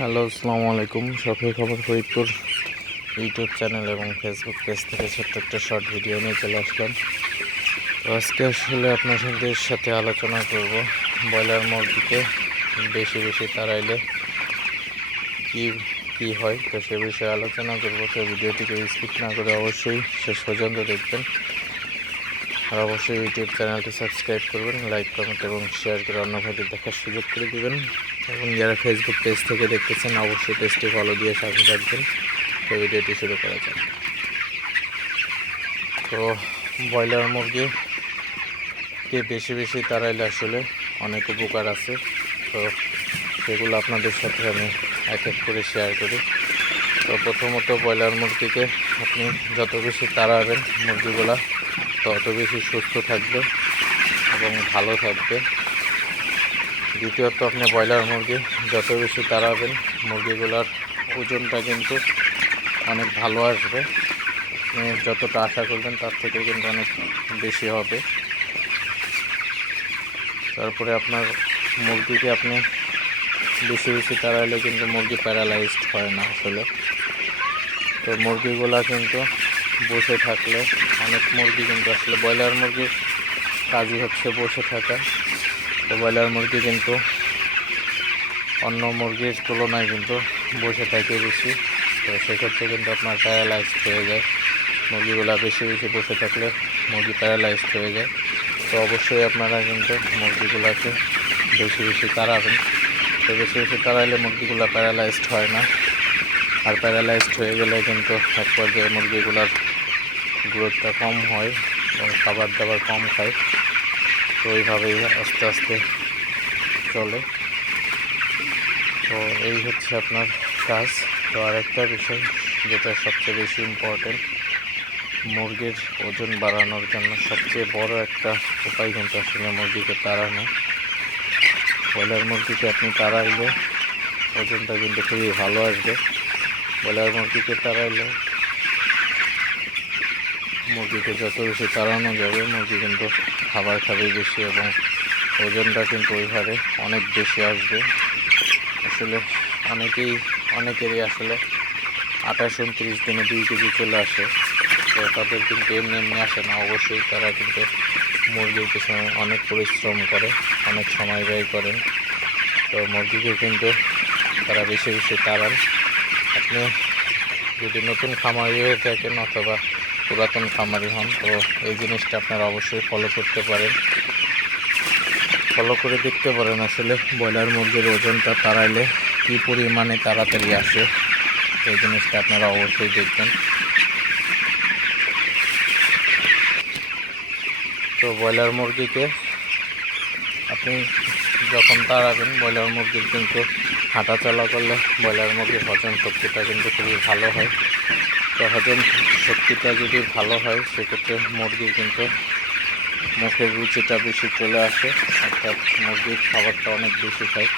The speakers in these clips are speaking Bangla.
হ্যালো, আসসালামু আলাইকুম। সফের খবর ফরিদপুর ইউটিউব চ্যানেল এবং ফেসবুক পেজ থেকে ছোট্ট একটা শর্ট ভিডিও নিয়ে চলে আসলাম। তো আজকে আসলে আপনাদের সাথে আলোচনা করব ব্রয়লার মুরগিকে বেশি বেশি তাড়াইলে কি কি হয়? তো সে বিষয়ে আলোচনা করব। তো ভিডিওটিকে স্কিপ না করে অবশ্যই শেষ পর্যন্ত দেখবেন। আর অবশ্যই ইউটিউব চ্যানেলটি সাবস্ক্রাইব করবেন, লাইক, কমেন্ট এবং শেয়ার করে অন্য ভাইদের দেখার সুযোগ করে দিবেন। এবং যারা ফেসবুক পেজ থেকে দেখতেছেন, অবশ্যই পেজটি ফলো দিয়ে সাথে থাকবেন। তো ভিডিওটি শুরু করা যাক। তো ব্রয়লার মুরগি কে বেশি বেশি তাড়াইলে আসলে অনেক উপকার আছে। তো সেগুলো আপনাদের সাথে আমি এক এক করে শেয়ার করি। তো প্রথমত ব্রয়লার মুরগিকে আপনি যত বেশি তাড়াবেন মুরগিগুলা, তত বেশি সুস্থ থাকবে এবং ভালো থাকবে। দ্বিতীয়ত আপনি ব্রয়লার মুরগি যত বেশি তাড়াবেন, মুরগিগুলোর ওজনটা কিন্তু অনেক ভালো আসবে। যতটা আশা করবেন তার থেকে কিন্তু অনেক বেশি হবে। তারপরে আপনার মুরগিকে আপনি বেশি বেশি তাড়াইলে কিন্তু মুরগি প্যারালাইজড হয় না আসলে। তো মুরগিগুলা কিন্তু বসে থাকলে অনেক মুরগি কিন্তু আসলে, ব্রয়লার মুরগির কাজই হচ্ছে বসে থাকা। তো ব্রয়লার মুরগি কিন্তু, অন্য মুরগির তুলনায় কিন্তু বসে থাকে বেশি। তো সেক্ষেত্রে কিন্তু আপনার প্যারালাইজড হয়ে যায়। মুরগিগুলা বেশি বেশি বসে থাকলে মুরগি প্যারালাইজড হয়ে যায়। তো অবশ্যই আপনারা কিন্তু মুরগিগুলোকে বেশি বেশি তাড়াবেন। তো বেশি বেশি তাড়াইলে মুরগিগুলো প্যারালাইজড হয় না। আর প্যারালাইজড হয়ে গেলে কিন্তু এক পর্যায়ে মুরগিগুলোর গ্রোথটা কম হয় এবং খাবার দাবার কম খায়। তো ওইভাবেই আস্তে আস্তে চলে। তো এই হচ্ছে আপনার কাজ। তো আরেকটা বিষয় যেটা সবচেয়ে বেশি ইম্পর্টেন্ট মুরগির ওজন বাড়ানোর জন্য সবচেয়ে বড় একটা উপায় কিন্তু আসলে মুরগিকে তাড়ানো। ব্রয়লার মুরগিকে আপনি তাড়াইলে ওজনটা কিন্তু খুবই ভালো আসবে। ব্রয়লার মুরগিকে তাড়াইলে মুরগিকে যত বেশি তাড়ানো যাবে। মুরগি কিন্তু খাবার খাবে বেশি এবং ওজনটা কিন্তু ওই হারে অনেক বেশি আসবে। আসলে অনেকেই, অনেকেরই আসলে আঠাশ, উনত্রিশ দিনে দুই কেজি চলে আসে। তো তাদের কিন্তু এমনি এমনি আসে না। অবশ্যই তারা কিন্তু মুরগির পিছনে অনেক পরিশ্রম করে, অনেক সময় ব্যয় করেন তো মুরগিকে কিন্তু তারা বেশি বেশি তাড়ান আপনি যদি নতুন খামারি হয়ে থাকেন অথবা পুরাতন খামারি হন, তো এই জিনিসটা আপনারা অবশ্যই ফলো করতে পারেন। ফলো করে দেখতে পারেন আসলে ব্রয়লার মুরগির ওজনটা তাড়াইলে কী পরিমাণে তাড়াতাড়ি আসে, এই জিনিসটা আপনারা অবশ্যই দেখবেন। তো ব্রয়লার মুরগিকে আপনি যখন তাড়াবেন, ব্রয়লার মুরগির কিন্তু হাঁটা চলা করলে ব্রয়লার মুরগির হজম শক্তিটা কিন্তু খুবই ভালো হয়। তো হজম শক্তিটা যদি ভালো হয়, সেক্ষেত্রে মুরগির কিন্তু মুখের রুচিটা বেশি চলে আসে, অর্থাৎ মুরগির খাবারটা অনেক বেশি খায়।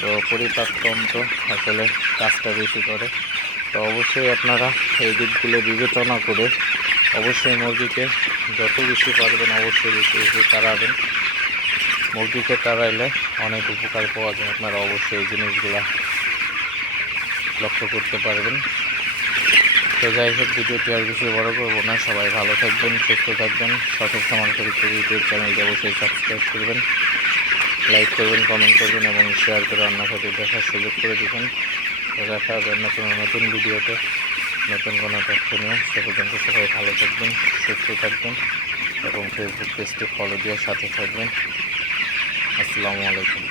তো পরিপাকতন্ত্র আসলে কাজটা বেশি করে। তো অবশ্যই আপনারা এই দিকগুলো বিবেচনা করে অবশ্যই মুরগিকে যত বেশি পারবেন, অবশ্যই বেশি বেশি তাড়াবেন মুরগিকে তাড়াইলে অনেক উপকার পাওয়া যায়। আপনারা অবশ্যই এই জিনিসগুলো লক্ষ্য করতে পারবেন। তো যাই হোক, ভিডিওটি আর বেশি বড় করব না। সবাই ভালো থাকবেন, সুস্থ থাকবেন। সঠিক সমান চরিত্র ইউটিউব চ্যানেলটি অবশ্যই সাবস্ক্রাইব করবেন লাইক করবেন কমেন্ট করবেন এবং শেয়ার করে অন্য সাথে দেখার সুযোগ করে দেবেন। দেখা হবে নতুন নতুন ভিডিওতে। নতুন কোনো তথ্য নিয়ে। সে পর্যন্ত সবাই ভালো থাকবেন, সুস্থ থাকবেন এবং ফেসবুক পেজটি ফলো দিয়ে সাথে থাকবেন। আসসালামু আলাইকুম।